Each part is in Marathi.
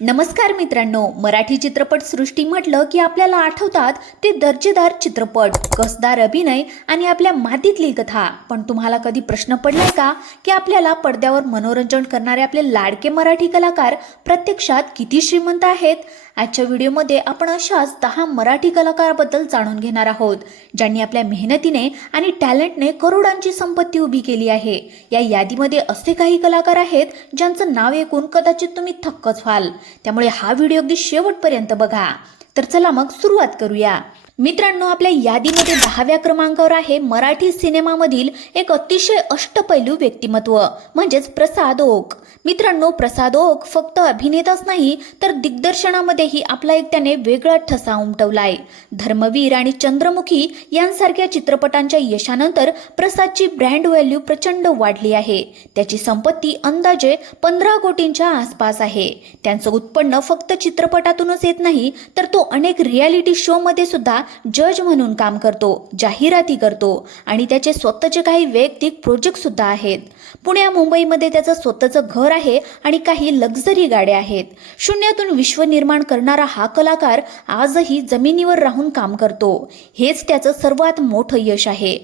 नमस्कार मित्रांनो, मराठी चित्रपट सृष्टी म्हटलं की आपल्याला आठवतात ते दर्जेदार चित्रपट, कसदार अभिनय आणि आपल्या मातीतली कथा. पण तुम्हाला कधी प्रश्न पडलाय का की आपल्याला पडद्यावर मनोरंजन करणारे आपले लाडके मराठी कलाकार प्रत्यक्षात किती श्रीमंत आहेत? आजच्या व्हिडिओमध्ये आपण अशाच 10 मराठी कलाकाराबद्दल जाणून घेणार आहोत, ज्यांनी आपल्या मेहनतीने आणि टॅलेंटने करोडांची संपत्ती उभी केली आहे. या यादीमध्ये असे काही कलाकार आहेत ज्यांचं नाव ऐकून कदाचित तुम्ही थक्कच व्हाल. त्यामुळे हा व्हिडिओ अगदी शेवटपर्यंत बघा. तर चला मग सुरुवात करूया. मित्रांनो, आपल्या यादीमध्ये 10व्या क्रमांकावर आहे मराठी सिनेमामधील एक अतिशय अष्टपैलू व्यक्तिमत्व म्हणजेच प्रसाद ओक. मित्रांनो, प्रसाद ओक फक्त अभिनेताच नाही तर दिग्दर्शनामध्येही आपला एक त्याने वेगळा ठसा उमटवलाय. धर्मवीर आणि चंद्रमुखी यांसारख्या चित्रपटांच्या यशानंतर प्रसादची ब्रँड व्हॅल्यू प्रचंड वाढली आहे. त्याची संपत्ती अंदाजे 15 कोटींच्या आसपास आहे. त्यांचं उत्पन्न फक्त चित्रपटातूनच येत नाही तर तो अनेक रियालिटी शो मध्ये सुद्धा जज म्हणून काम करतो, जाहिराती करतो आणि त्याचे स्वतःचे काही वैयक्तिक प्रोजेक्ट सुद्धा आहेत. पुण्या मुंबईमध्ये त्याचं स्वतःचं घर आहे आणि काही लक्झरी गाड्या आहेत. शून्यातून विश्व निर्माण करणारा हा कलाकार आजही जमिनीवर राहून काम करतो. हेच त्याचं सर्वात मोठं यश आहे.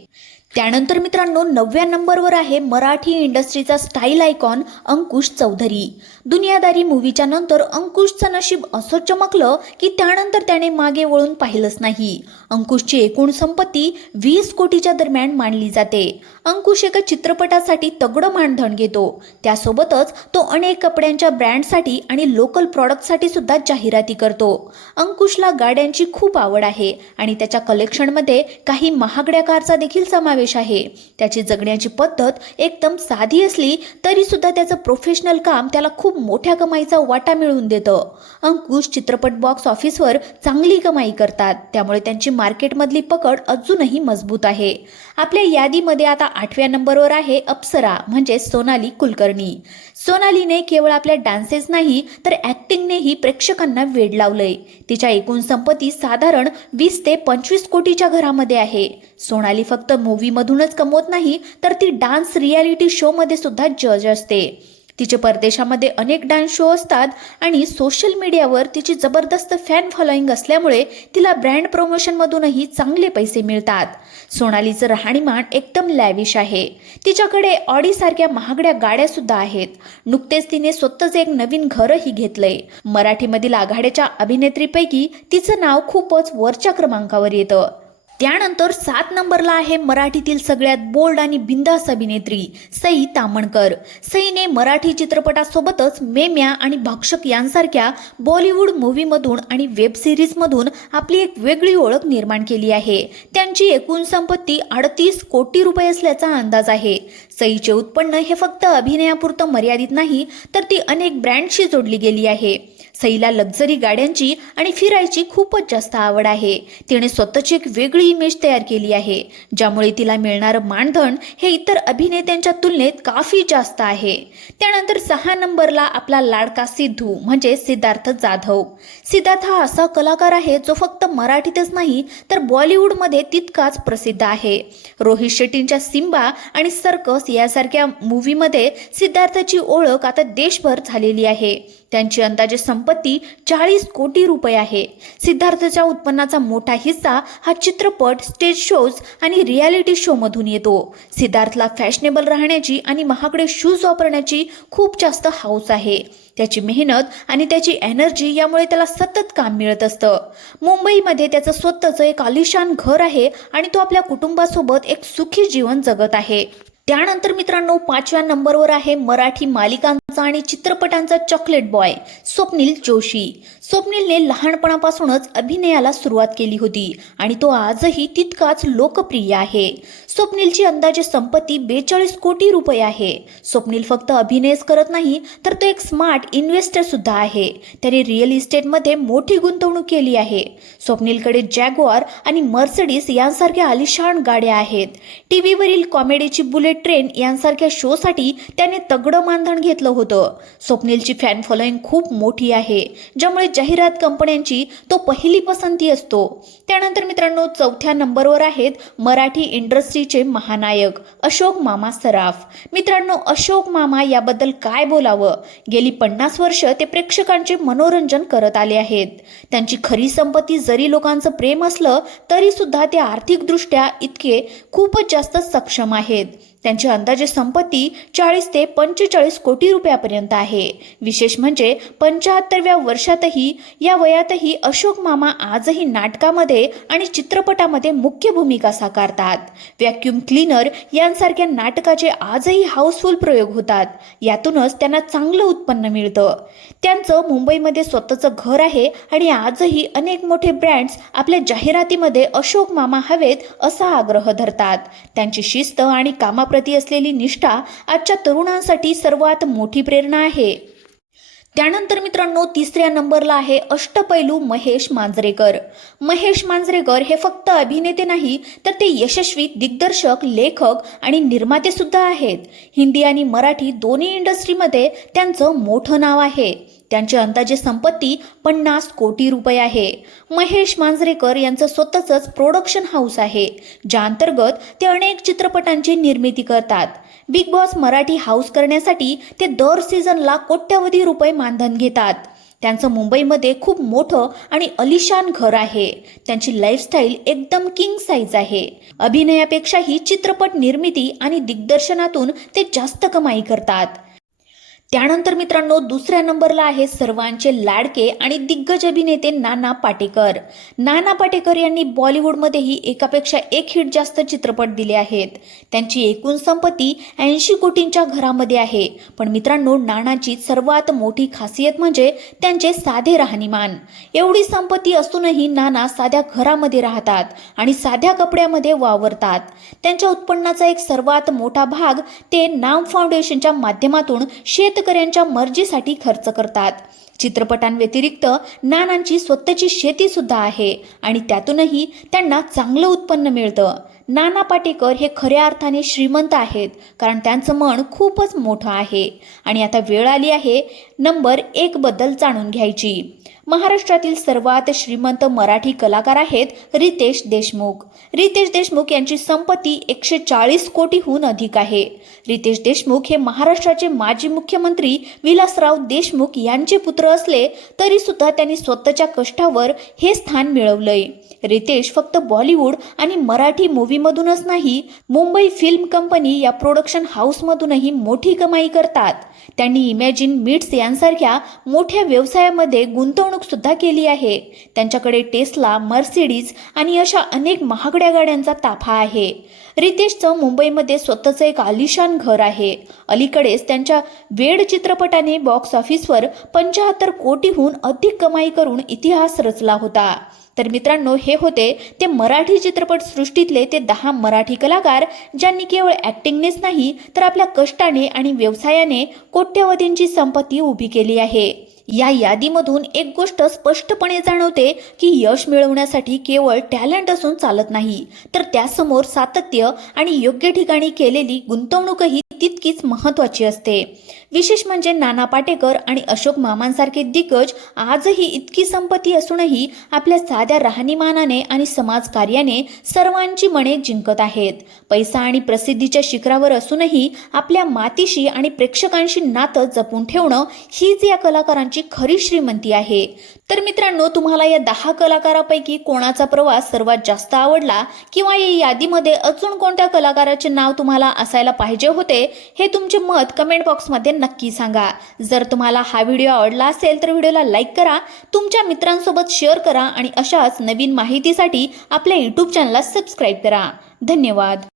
त्यानंतर मित्रांनो, 9व्या नंबरवर आहे मराठी इंडस्ट्रीचा स्टाईल आयकॉन अंकुश चौधरी. दुनियादारी मूवीच्या नंतर अंकुशचं नशीब असं चमकलं की त्यानंतर त्याने मागे वळून पाहिलंच नाही. अंकुशची एकूण संपत्ती 20 कोटीच्या दरम्यान मानली जाते. अंकुश एका चित्रपटासाठी तगडं मानधन घेतो. त्यासोबतच तो अनेक कपड्यांच्या ब्रँडसाठी आणि लोकल प्रॉडक्टसाठी सुद्धा जाहिराती करतो. अंकुशला गाड्यांची खूप आवड आहे आणि त्याच्या कलेक्शनमध्ये काही महागड्या कारचा देखील समावेश आहे. त्याची जगण्याची पद्धत एकदम साधी असली तरी सुद्धा त्याचं प्रोफेशनल काम त्याला खूप मोठ्या कमाईचा वाटा मिळवून देतं. अंकुश चित्रपट बॉक्स ऑफिसवर चांगली कमाई करतात, त्यामुळे त्यांची मार्केटमधली पकड अजूनही मजबूत आहे. आपल्या यादीमध्ये आता 8व्या नंबरवर आहे अप्सरा म्हणजे सोनाली कुलकर्णी. सोनालीने केवळ आपल्या डान्सेस नाही तर ॲक्टिंगनेही प्रेक्षकांना वेड लावलंय. तिच्या एकूण संपत्ती साधारण 20 ते 25 कोटीच्या घरामध्ये आहे. सोनाली फक्त मूवीमधूनच कमवत नाही तर ती डान्स रियालिटी शोमध्ये सुद्धा जज असते. तिचे परदेशामध्ये अनेक डान्स शो असतात आणि सोशल मीडियावर तिची जबरदस्त फॅन फॉलोईंग असल्यामुळे तिला ब्रँड प्रमोशनमधूनही चांगले पैसे मिळतात. सोनालीचं राहणीमान एकदम लॅविश आहे. तिच्याकडे ऑडीसारख्या महागड्या गाड्या सुद्धा आहेत. नुकतेच तिने स्वतःच एक नवीन घरही घेतलंय. मराठीमधील आघाड्याच्या अभिनेत्रीपैकी तिचं नाव खूपच वरच्या क्रमांकावर येतं. त्यानंतर 7 नंबरला आहे मराठीतील सगळ्यात बोल्ड आणि बिंदास अभिनेत्री सई ताम्हणकर. सईने मराठी चित्रपटासोबतच मेम्या आणि भक्षक यांसारख्या बॉलिवूड मूवीमधून आणि वेब सिरीजमधून आपली एक वेगळी ओळख निर्माण केली आहे. त्यांची एकूण संपत्ती 38 कोटी रुपये असल्याचा अंदाज आहे. सईचे उत्पन्न हे फक्त अभिनयापुरतं मर्यादित नाही तर ती अनेक ब्रँडशी जोडली गेली आहे. सईला लक्झरी गाड्यांची आणि फिरायची खूपच जास्त आवड आहे. तिने स्वतःची एक वेगळी इमेज तयार केली आहे, ज्यामुळे तिला मिळणारं मानधन हे इतर अभिनेत्यांच्या तुलनेत काफी जास्त आहे. त्यानंतर 6 नंबरला आपला लाडका सिद्धू म्हणजे सिद्धार्थ जाधव. सिद्धार्थ हा असा कलाकार आहे जो फक्त मराठीतच नाही तर बॉलिवूडमध्ये तितकाच प्रसिद्ध आहे. रोहित शेट्टींच्या सिम्बा आणि सर्कस यासारख्या मूवीमध्ये सिद्धार्थची ओळख आता देशभर झालेली आहे. त्यांची अंदाजे संपत्ती 40 कोटी रुपये आहे. सिद्धार्थच्या उत्पन्नाचा मोठा हिस्सा हा चित्रपट, स्टेज शोज आणि रियालिटी शो मधून येतो. सिद्धार्थला फॅशनेबल राहण्याची आणि महागडे शूज वापरण्याची खूप जास्त हौस आहे. त्याची मेहनत आणि त्याची एनर्जी यामुळे त्याला सतत काम मिळत असतं. मुंबईमध्ये त्याचं स्वतःचं एक आलिशान घर आहे आणि तो आपल्या कुटुंबासोबत एक सुखी जीवन जगत आहे. त्यानंतर मित्रांनो, 5व्या नंबरवर आहे मराठी मालिकांचा आणि चित्रपटांचा चॉकलेट बॉय स्वप्नील जोशी. स्वप्नीलने लहानपणापासूनच अभिनयाला सुरुवात केली होती आणि तो आजही तितकाच लोकप्रिय आहे. स्वप्नीलची अंदाजे संपत्ती 42 कोटी रुपये आहे. स्वप्नील फक्त अभिनयच करत नाही तर तो एक स्मार्ट इन्व्हेस्टर सुद्धा आहे. त्याने रिअल इस्टेटमध्ये मोठी गुंतवणूक केली आहे. स्वप्नीलकडे जॅग्वार आणि मर्सिडीज यांसारख्या आलिशान गाड्या आहेत. टीव्हीवरील कॉमेडीची बुलेट बुलेट ट्रेन यांसारख्या शोसाठी त्याने तगडं मानधन घेतलं होतं. स्वप्नीलची फॅन फॉलोईंग खूप मोठी आहे, ज्यामुळे जाहिरात कंपन्यांची तो पहिली पसंती असतो. त्यानंतर मित्रांनो, चौथ्या नंबरवर आहेत मराठी इंडस्ट्रीचे महानायक अशोक मामा सराफ. मित्रांनो, अशोक मामा याबद्दल काय बोलावं. गेली 50 वर्ष ते प्रेक्षकांचे मनोरंजन करत आले आहेत. त्यांची खरी संपत्ती जरी लोकांचं प्रेम असलं तरी सुद्धा ते आर्थिकदृष्ट्या इतके खूपच जास्त सक्षम आहेत. त्यांची अंदाजे संपत्ती 40 ते 45 कोटी रुपयापर्यंत आहे. विशेष म्हणजे 75व्या वर्षातही या वयातही अशोक मामा आजही नाटकामध्ये आणि चित्रपटामध्ये मुख्य भूमिका साकारतात. व्हॅक्यूम क्लीनर यांसारख्या नाटकाचे आजही हाऊसफुल प्रयोग होतात. यातूनच त्यांना चांगलं उत्पन्न मिळतं. त्यांचं मुंबईमध्ये स्वतःचं घर आहे आणि आजही अनेक मोठे ब्रँड्स आपल्या जाहिरातीमध्ये अशोक मामा हवेत असा आग्रह धरतात. त्यांची शिस्त आणि कामाप्रती असलेली निष्ठा आजच्या तरुणांसाठी सर्वात मोठी प्रेरणा आहे. त्यानंतर मित्रांनो, तिसऱ्या नंबरला आहे अष्टपैलू महेश मांजरेकर. महेश मांजरेकर हे फक्त अभिनेते नाही तर ते यशस्वी दिग्दर्शक, लेखक आणि निर्माते सुद्धा आहेत. हिंदी आणि मराठी दोन्ही इंडस्ट्रीमध्ये त्यांचं मोठं नाव आहे. त्यांची अंदाजे संपत्ती 50 कोटी रुपये आहे. महेश मांजरेकर यांचं स्वतःचंच प्रोडक्शन हाऊस आहे, ज्या अंतर्गत ते अनेक चित्रपटांची निर्मिती करतात. बिग बॉस मराठी हाऊस करण्यासाठी ते दर सीझनला कोट्यवधी रुपये मानधन घेतात. त्यांचं मुंबईमध्ये खूप मोठं आणि अलिशान घर आहे. त्यांची लाईफस्टाईल एकदम किंग साईज आहे. अभिनयापेक्षाही चित्रपट निर्मिती आणि दिग्दर्शनातून ते जास्त कमाई करतात. त्यानंतर मित्रांनो, दुसऱ्या नंबरला आहे सर्वांचे लाडके आणि दिग्गज अभिनेते नाना पाटेकर. नाना पाटेकर यांनी बॉलिवूडमध्येही एकापेक्षा एक हिट जास्त चित्रपट दिले आहेत. त्यांची एकूण संपत्ती 80 कोटींच्या घरामध्ये आहे. पण मित्रांनो, नानाची सर्वात मोठी खासियत म्हणजे त्यांचे साधे राहणीमान. एवढी संपत्ती असूनही नाना साध्या घरामध्ये राहतात आणि साध्या कपड्यामध्ये वावरतात. त्यांच्या उत्पन्नाचा एक सर्वात मोठा भाग ते नाम फाउंडेशनच्या माध्यमातून शेतकऱ्यांच्या मर्जीसाठी खर्च करतात. चित्रपटांव्यतिरिक्त नानांची स्वतःची शेती सुद्धा आहे आणि त्यातूनही त्यांना चांगलं उत्पन्न मिळतं. नाना पाटेकर हे खऱ्या अर्थाने श्रीमंत आहेत, कारण त्यांचं मन खूपच मोठं आहे. आणि आता वेळ आली आहे नंबर 1 बद्दल जाणून घ्यायची. महाराष्ट्रातील सर्वात श्रीमंत मराठी कलाकार आहेत रितेश देशमुख. रितेश देशमुख यांची संपत्ती 140 कोटीहून अधिक आहे. रितेश देशमुख हे महाराष्ट्राचे माजी मुख्यमंत्री विलासराव देशमुख यांचे पुत्र असले तरी सुद्धा त्यांनी स्वतःच्या कष्टावर हे स्थान मिळवलंय. रितेश फक्त बॉलिवूड आणि मराठी मूवीमधूनच नाही, मुंबई फिल्म कंपनी या प्रोडक्शन हाऊसमधूनही मोठी कमाई करतात. त्यांनी इमॅजिन मीट्स यांसारख्या मोठ्या व्यवसायामध्ये गुंतवणूक सुद्धा केली आहे. त्यांच्याकडे टेस्ला, मर्सिडीज आणि अशा अनेक महागड्या गाड्यांचा ताफा आहे. रितेशचं मुंबईमध्ये स्वतःचं एक आलिशान घर आहे. अलीकडेच त्यांच्या वेड चित्रपटाने बॉक्स ऑफिसवर 75 कोटीहून अधिक कमाई करून इतिहास रचला होता. तर मित्रांनो, हे होते ते मराठी चित्रपट सृष्टीतले ते 10 मराठी कलाकार ज्यांनी केवळ ॲक्टिंगनेच नाही तर आपल्या कष्टाने आणि व्यवसायाने कोट्यवधींची संपत्ती उभी केली आहे. या यादीमधून एक गोष्ट स्पष्टपणे जाणवते की यश मिळवण्यासाठी केवळ टॅलेंट असून चालत नाही, तर त्यासमोर सातत्य आणि योग्य ठिकाणी केलेली गुंतवणूकही तितकीच महत्त्वाची असते. विशेष म्हणजे नाना पाटेकर आणि अशोक मामांसारखे दिग्गज आजही इतकी संपत्ती असूनही आपल्या साध्या राहणीमानाने आणि समाजकार्याने सर्वांची मने जिंकत आहेत. पैसा आणि प्रसिद्धीच्या शिखरावर असूनही आपल्या मातीशी आणि प्रेक्षकांशी नातं जपून ठेवणं हीच या कलाकारांची खरी श्रीमंती आहे. तर मित्रांनो, तुम्हाला या 10 कलाकारापैकी कोणाचा प्रवास सर्वात जास्त आवडला किंवा या यादीमध्ये अजून कोणत्या कलाकाराचे नाव तुम्हाला असायला पाहिजे होते, हे तुमचे मत कमेंट बॉक्समध्ये नक्की सांगा. जर तुम्हाला हा व्हिडिओ आवडला असेल तर व्हिडिओला लाईक करा, तुमच्या मित्रांसोबत शेअर करा आणि अशाच नवीन माहितीसाठी आपल्या यूट्यूब चॅनलला सबस्क्राईब करा. धन्यवाद.